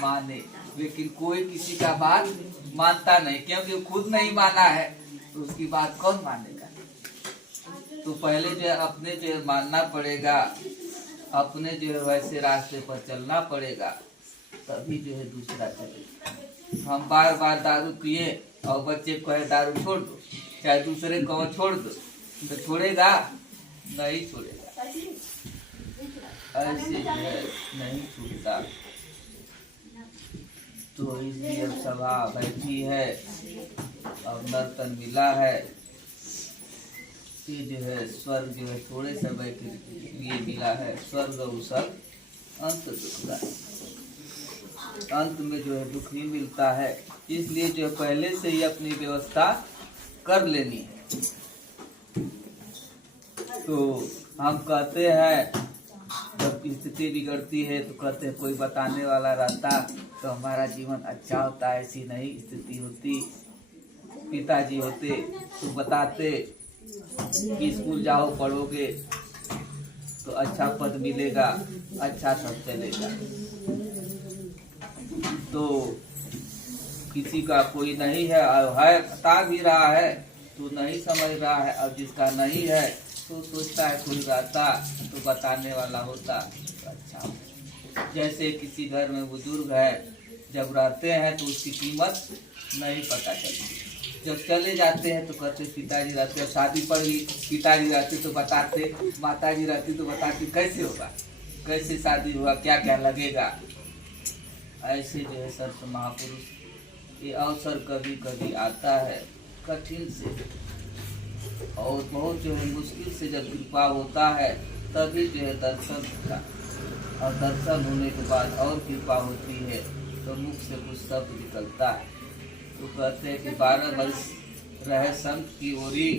माने, लेकिन कोई किसी का बात मानता नहीं, क्योंकि खुद नहीं माना है तो उसकी बात कौन मानेगा? तो पहले जो है अपने जो है मानना पड़ेगा, अपने जो है वैसे रास्ते पर चलना पड़ेगा, तभी जो है दूसरा चलेगा। हम बार बार दारू पिए और बच्चे को कहे दारू छोड़ दो, चाहे दूसरे को छोड़ दो, तो छोड़ेगा? नहीं छोड़ेगा। ऐसे जो है नहीं छूटता। तो इसलिए अब सभा बैठी है और नर्तन मिला है। ये जो है स्वर्ग जो है थोड़े समय के लिए मिला है। स्वर्ग और सब अंत दुख का, अंत में जो है दुख ही मिलता है। इसलिए जो है पहले से ही अपनी व्यवस्था कर लेनी है। तो हम कहते हैं जब स्थिति बिगड़ती है तो कहते हैं कोई बताने वाला रहता तो हमारा जीवन अच्छा होता। ऐसी नहीं स्थिति होती। पिताजी होते तो बताते कि स्कूल जाओ, पढ़ोगे तो अच्छा पद मिलेगा, अच्छा सब चलेगा। तो किसी का कोई नहीं है और है बता भी रहा है तो नहीं समझ रहा है। अब जिसका नहीं है तो सोचता है कोई रहता तो बताने वाला होता तो अच्छा हो। जैसे किसी घर में बुजुर्ग है, जब रहते हैं तो उसकी कीमत नहीं पता चलती। जब चले जाते हैं तो कहते पिताजी रहते हैं, शादी पर भी पिताजी रहते तो बताते, माताजी रहती तो बताती कैसे होगा, कैसे शादी हुआ, क्या क्या लगेगा। ऐसे जो है संत महापुरुष ये अवसर कभी कभी आता है कठिन से, और बहुत जो है मुश्किल से जब कृपा होता है तभी जो है दर्शन होता है। और दर्शन होने के बाद और कृपा होती है तो मुख से कुछ शब्द निकलता है। तो कहते हैं कि 12 वर्ष रहे संत की ओरी,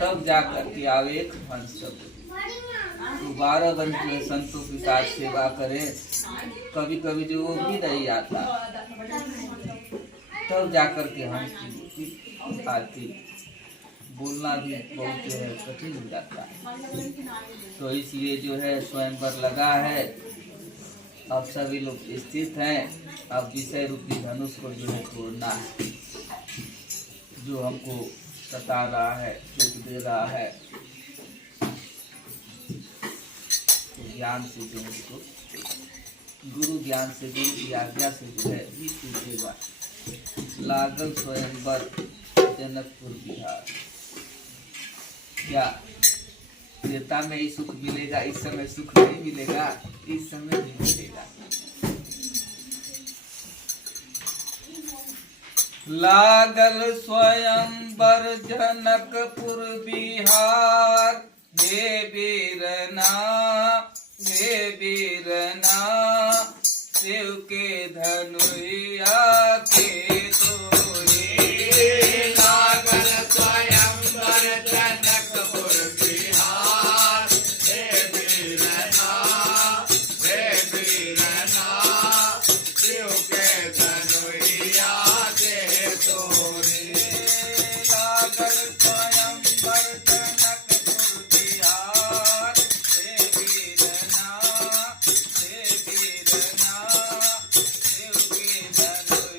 तब जाकर के आवे एक हंस शब्द। तो 12 वर्ष में संतों के साथ सेवा करें, कभी कभी जो वो भी नहीं आता, तब जाकर के हंस की मूर्ति आती। बोलना भी बहुत जो है कठिन हो जाता है। तो इसलिए जो है स्वयंवर लगा है। अब सभी लोग स्थित हैं। अब विषय रूपी धनुष को जो है तोड़ना है, जो हमको सता रहा है, दुख दे रहा है। तो ज्ञान से जो है गुरु ज्ञान से, गुरु की आज्ञा से जो है ये टूटेगा। लागल स्वयंवर जनकपुर बिहार। क्या त्रेता में ही सुख मिलेगा? इस समय सुख नहीं मिलेगा, इस समय भी मिलेगा। लागल स्वयंवर जनकपुर बिहार। हे वीरना, हे वीरना, शिव के धनुया के तोरे। लागल स्वयंवर जनकपुर बिहार। हे वीरना, हे वीरना, शिव के धनुया के तोरे। लागल स्वयंवर जनकपुर बिहार। हे वीरना, हे वीरना, शिव के धनुया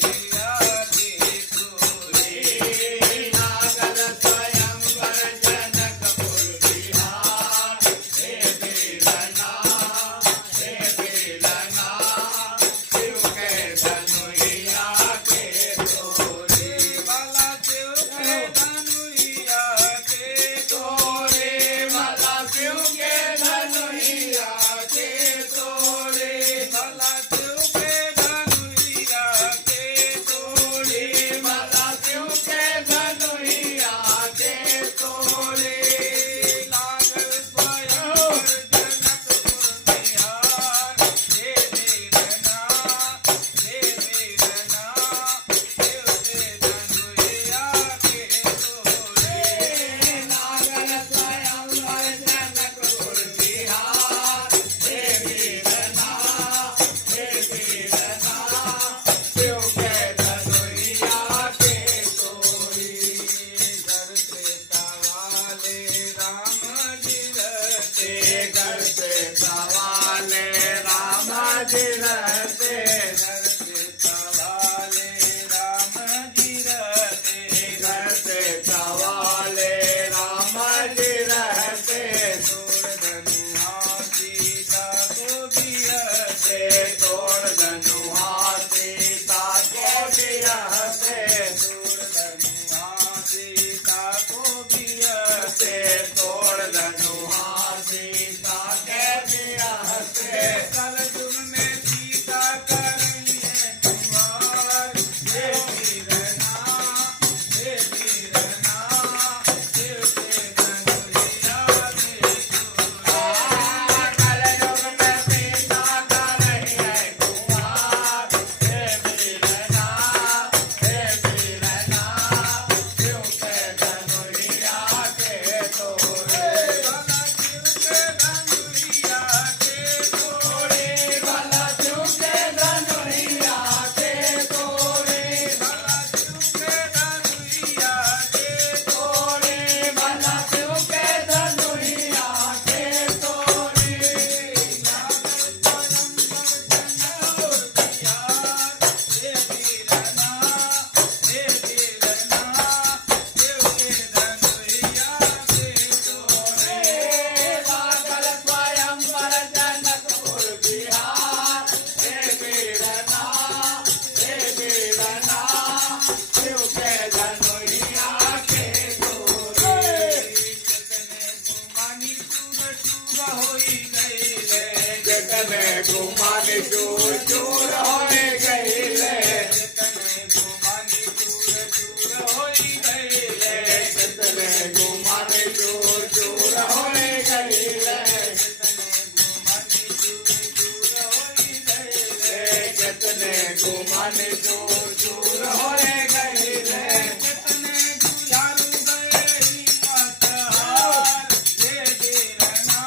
गुमान चूर चूर होए गए रे कितने जुझारू गए हिम्मत हार हे वीरना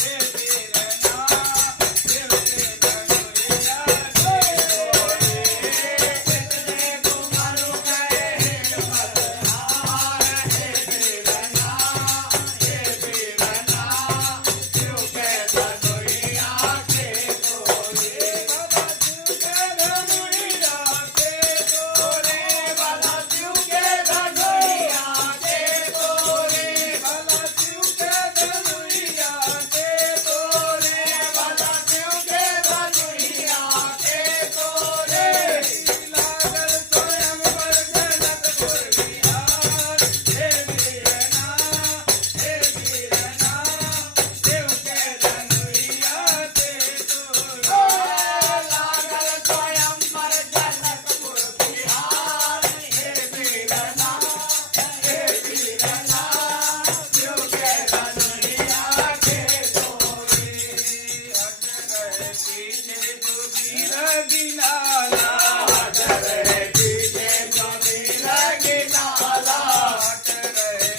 हे वीरना देव के धनुया के कितने गुमान गए हिम्मत हार हे वीरना शिव के धनुया के तोरे बाबा शिव के धनुया के तोरे वाला शिव के धनुया के तोरे बाबा शिव के धनुया के तोरे वाला शिव के धनुया के तोरे लागल स्वयंवर जनकपुर बिहार हे वीरना देव के धनुया के तोरे लागल स्वयंवर जनकपुर बिहार हे वीरना शिव के धनुया के तोरे हट रहे पीछे जो वीर गिनाला हट रहे पीछे जो वीर गिनाला हट रहे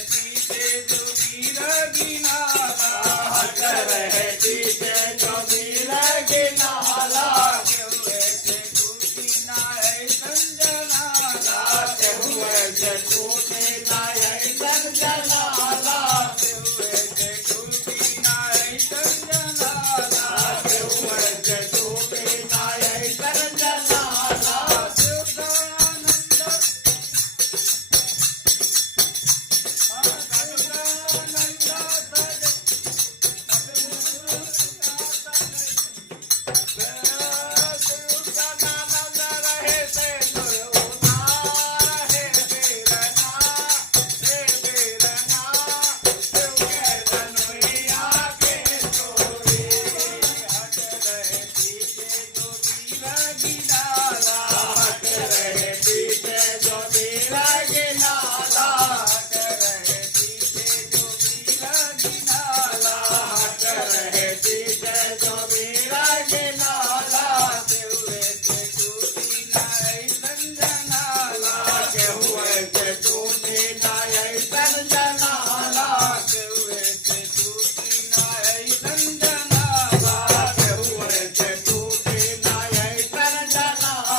पीछे जो वीर गिनाला हुए से टूटी ना है संजनाला हुए से टूटे नाय संजनाला हुए से टूटी ना है संजनाला हुए से टूटे नाय संजनाला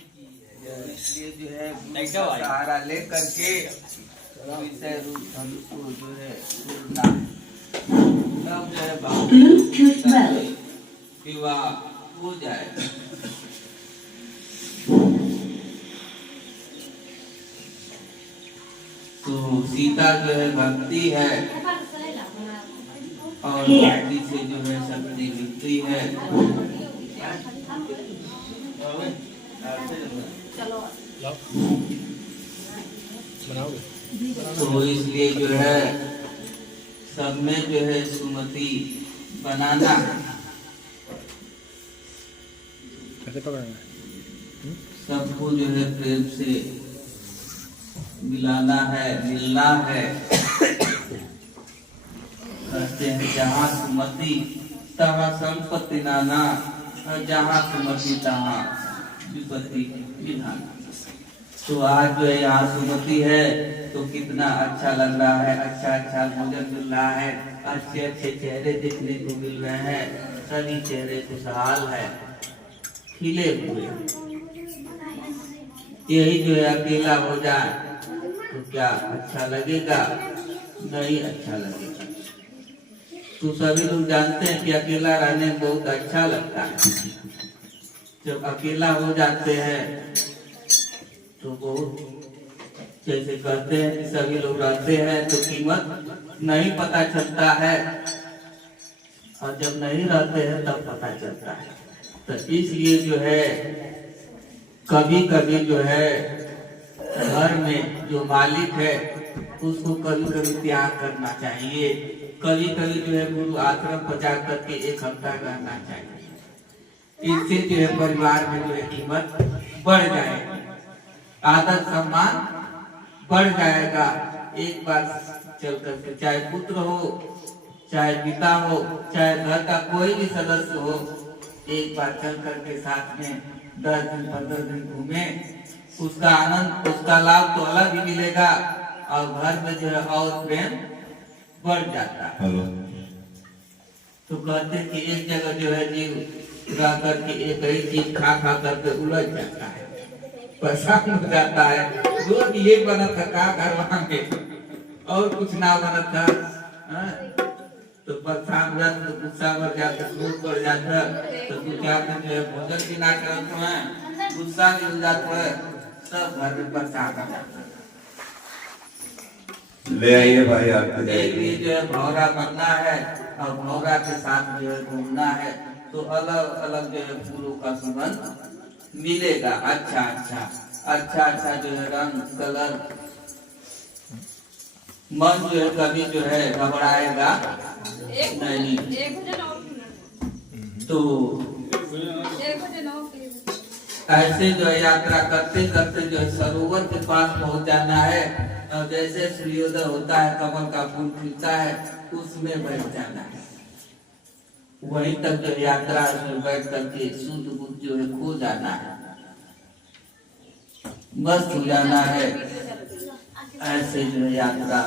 इसलिए जो है गुरु का सहारा लेकर के विषय रूप हमको जो है छोड़ना तब जो है Bluetooth mode. विवाह हो जाए। तो सीता जो है भक्ति है और भक्ति से जो है शक्ति मिलती है। तो इसलिए जो है सब में जो है सुमति बनाना सबको जो है प्रेम से मिलाना है, मिलना है। कहते हैं जहाँ सुमति तहाँ संपत्ति नाना, और जहाँ सुमति तहाँ विपत्ति विधाना। तो आज जो है यहाँ सुमति है तो कितना अच्छा लग रहा है, अच्छा अच्छा भोजन मिल रहा है, अच्छे अच्छे चेहरे देखने को मिल रहे हैं, सभी चेहरे खुशहाल है, खिले हुए। यही जो है अकेला हो जाए तो क्या अच्छा लगेगा? नहीं अच्छा लगेगा। तो सभी लोग जानते हैं कि अकेला रहने में बहुत अच्छा लगता है। जब अकेला हो जाते हैं तो बहुत, जैसे कहते हैं कि सभी लोग रहते हैं तो कीमत नहीं पता चलता है, और जब नहीं रहते हैं तब पता चलता है। तो इसलिए जो है कभी कभी जो है घर में जो मालिक है उसको कभी कभी त्याग करना चाहिए, कभी कभी जो है गुरु आश्रम पर जा करके 1 हफ्ता रहना चाहिए। इससे जो है परिवार में जो है कीमत बढ़ जाएगी, आदर सम्मान बढ़ जाएगा। एक बार चल करके, चाहे पुत्र हो, चाहे पिता हो, चाहे घर का कोई भी सदस्य हो, एक बार चल करके साथ में 10 दिन 15 दिन घूमे, उसका आनंद, उसका लाभ तो अलग ही मिलेगा, और घर में जो है और प्रेम बढ़ जाता है। तो कहते हैं कि एक जगह जो है जीव रह करके एक ही चीज खा खा करके उलझ जाता है, परेशान हो जाता है। रोज ये बना था का घर वहां में और कुछ ना बना था, तो परेशान हो जाता, तो गुस्सा बढ़ जाता, क्रोध बढ़ जाता, तो तू क्या करते हैं, भोजन भी ना करते हैं, गुस्सा भी हो जाता है, सब घर में परेशान हो जाता है। ले आइए भाई आपको एक भी जो है भौरा बनना है और भौरा के साथ जो है घूमना है, तो अलग अलग जो है फूलों का सुगंध मिलेगा, अच्छा अच्छा जो है रंग कलर। मन जो है कभी जो है घबराएगा नहीं। तो ऐसे जो है यात्रा करते करते जो है सरोवर के पास पहुंच जाना है, और जैसे सूर्योदय होता है, कमल का फूल खिलता है, उसमें बैठ जाना है। वहीं तक जो यात्रा में बैठ करके शुद्ध बुद्ध जो है खो जाना है, मस्त हो जाना है। ऐसे जो है यात्रा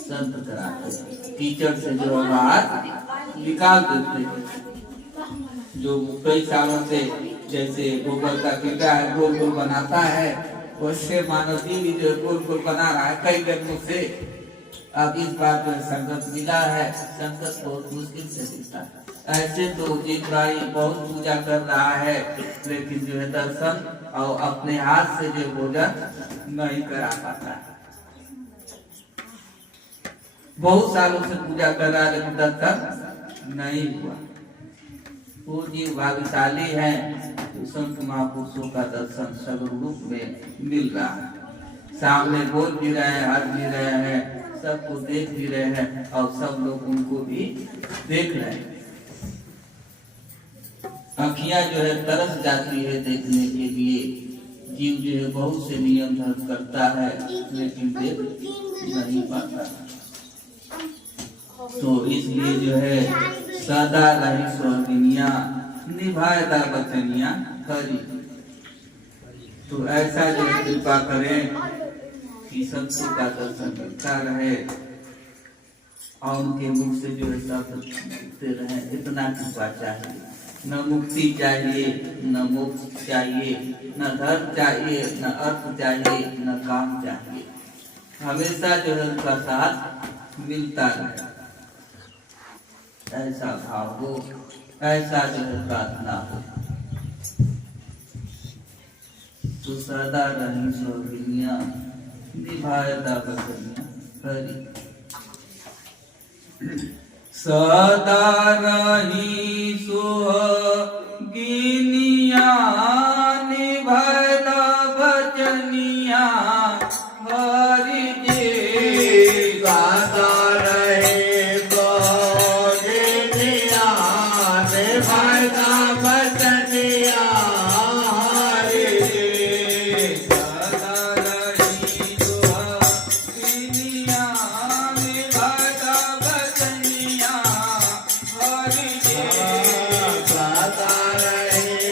संत कराते, कीचड़ से जो है बाहर निकाल देते हैं। जो कई सालों से जैसे गोबर का कीड़ा है गोल गोल बनाता है, वैसे मानव जीव भी जो गोल गोल बना रहा है कई जन्मों से। अब इस बार जो संगत मिला है, संगत बहुत मुश्किल से मिलता है। ऐसे तो जिन भाई बहुत पूजा कर रहा है, लेकिन जो है दर्शन और अपने हाथ से जो भोजन नहीं करा पाता। बहुत सालों से पूजा कर रहा है लेकिन दर्शन नहीं हुआ। वो जीव भाग्यशाली है, संत महापुरुषों का दर्शन सब रूप में मिल रहा है। सामने बोल भी रहे हैं, हंस भी रहे हैं, सबको देख भी रहे हैं, और सब लोग उनको भी देख रहे हैं। आँखियां जो है तरस जाती है देखने के लिए। जीव जो है बहुत से नियम धर्म करता है लेकिन देख नहीं पाता। तो इसलिए जो है सदा रही स्वर्गिनिया, निभाएगा बचनिया हरि। तो ऐसा जो कृपा करें कि संतों का दर्शन करता रहे और उनके मुख से जो है सब सुनते रहे, इतना कृपा चाहिए। न मुक्ति चाहिए, न मोक्ष चाहिए, न धर्म चाहिए, न अर्थ चाहिए, न काम चाहिए। हमेशा जो है उनका साथ मिलता रहे, ऐसा भाव हो, ऐसा जो है प्रार्थना हो। तो सदा रही स्वर्गिनिया, निभाएगा बचनिया हरि। सदा रही सुहागिनिया, निभाएगा बचनिया हरि जी। सदा रहे स्वर्गिनिया, निभाएगा बचनिया हरि जी। सदा रही सुहागिनिया, निभाएगा बचनिया हरि जी। सदा रहे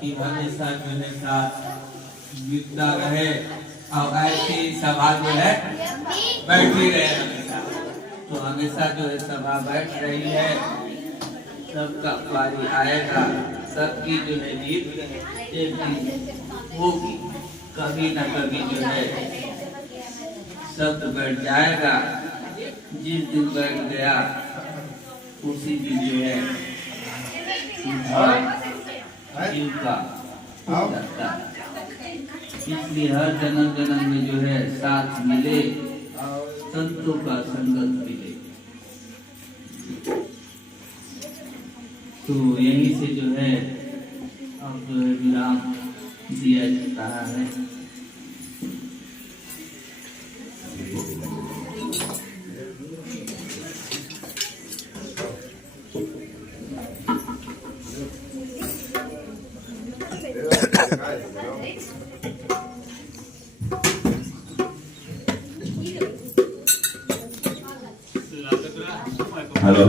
कि हमेशा जो है साथ मिलता रहे और ऐसी सभा जो है बैठी रहे हमेशा। तो हमेशा जो है सभा बैठ रही है, सबका बारी आएगा, सबकी जो है जीत एक दिन होगी। कभी न कभी जो है शब्द बैठ जाएगा। जिस दिन बैठ गया उसी दिन जो है जीव का हो जाता है। इसलिए हर जन्म जन्म में जो है साथ मिले और संतों का संगत मिले। तो यहीं से जो है अब जो है विराम दिया जा रहा है। हेलो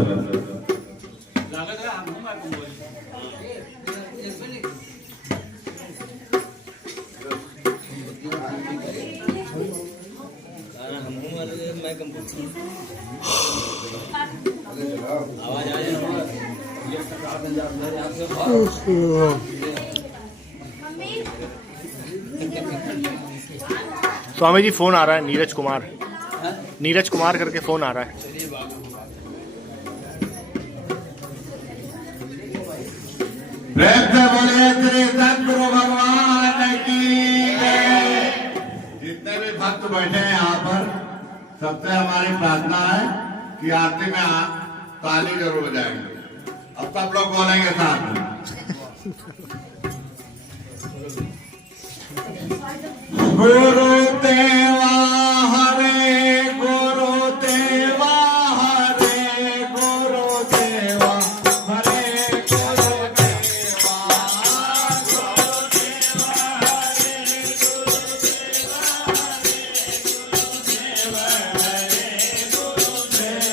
स्वामी जी फोन आ रहा है, नीरज कुमार करके फोन आ रहा है। प्रेम से बोले श्री सतगुरु भगवान की जय। जितने भी भक्त बैठे हैं यहाँ पर, सबसे हमारी प्रार्थना है कि आरती में ताली जरूर बजाएंगे। अब सब लोग बोलेंगे साथ में। गुरुदेवा हरे गुरुदेवा हरे गुरुदेवा हरे गुरुदेवा हरे गुरुदेवा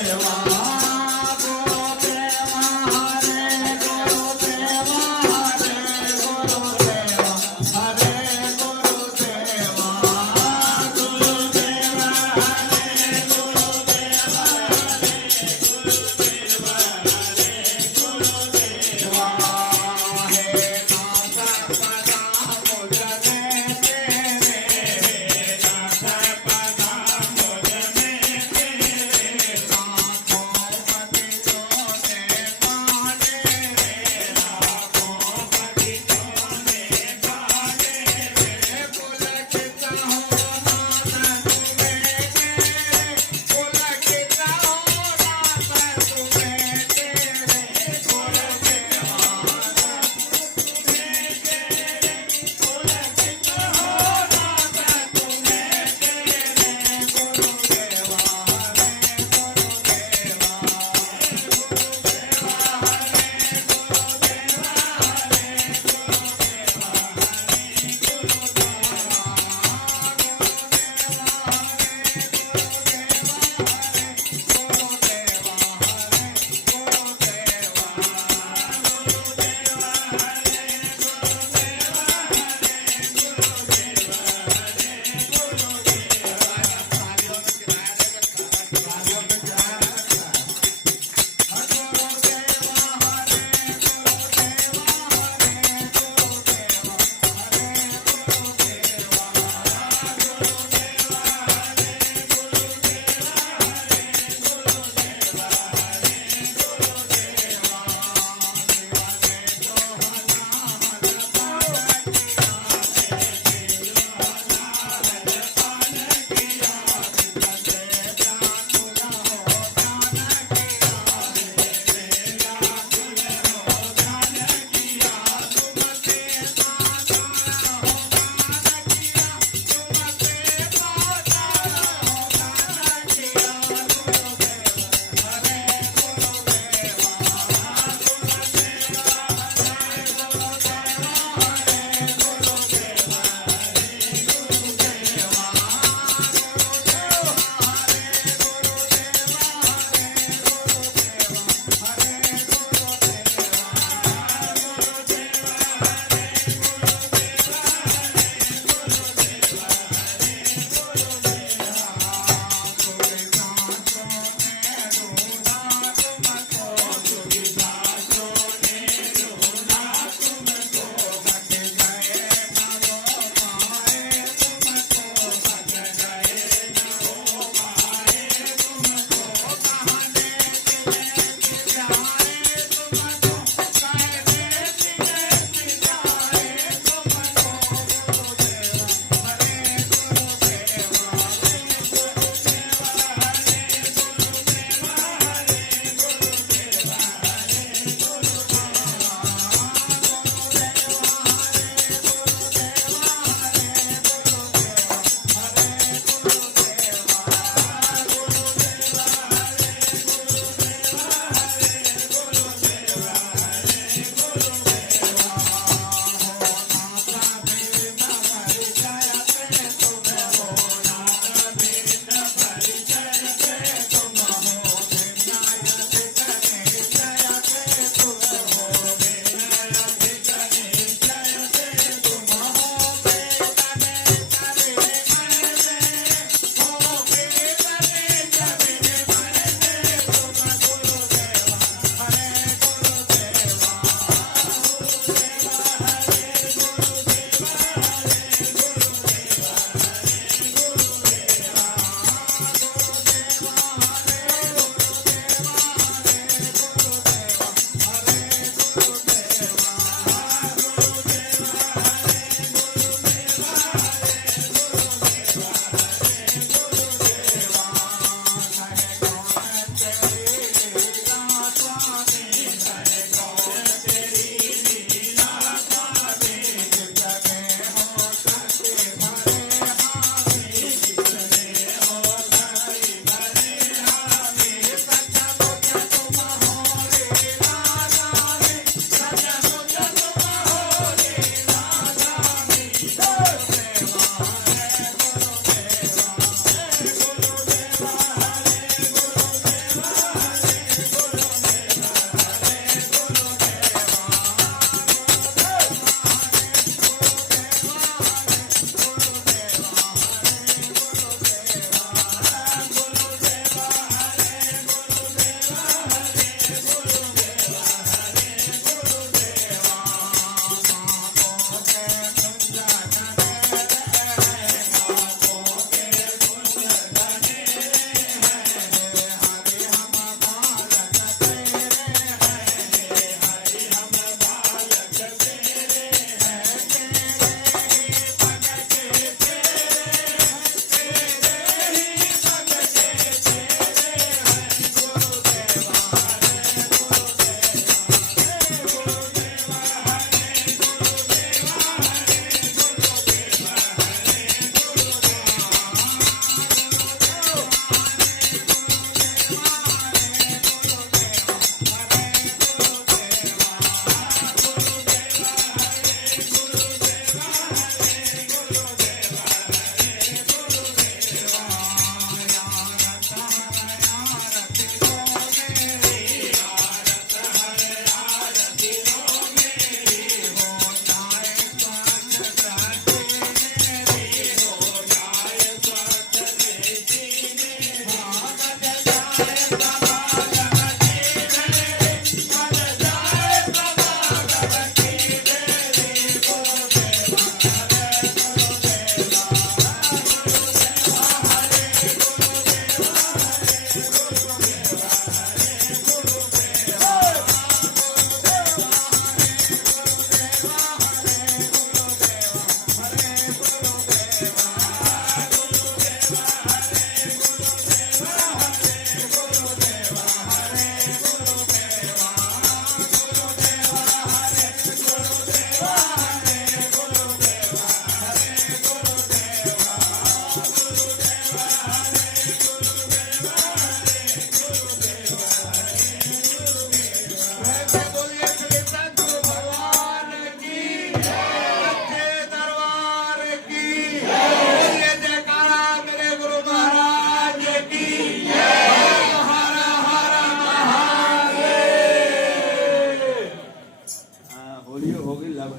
लाभ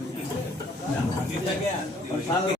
और साथ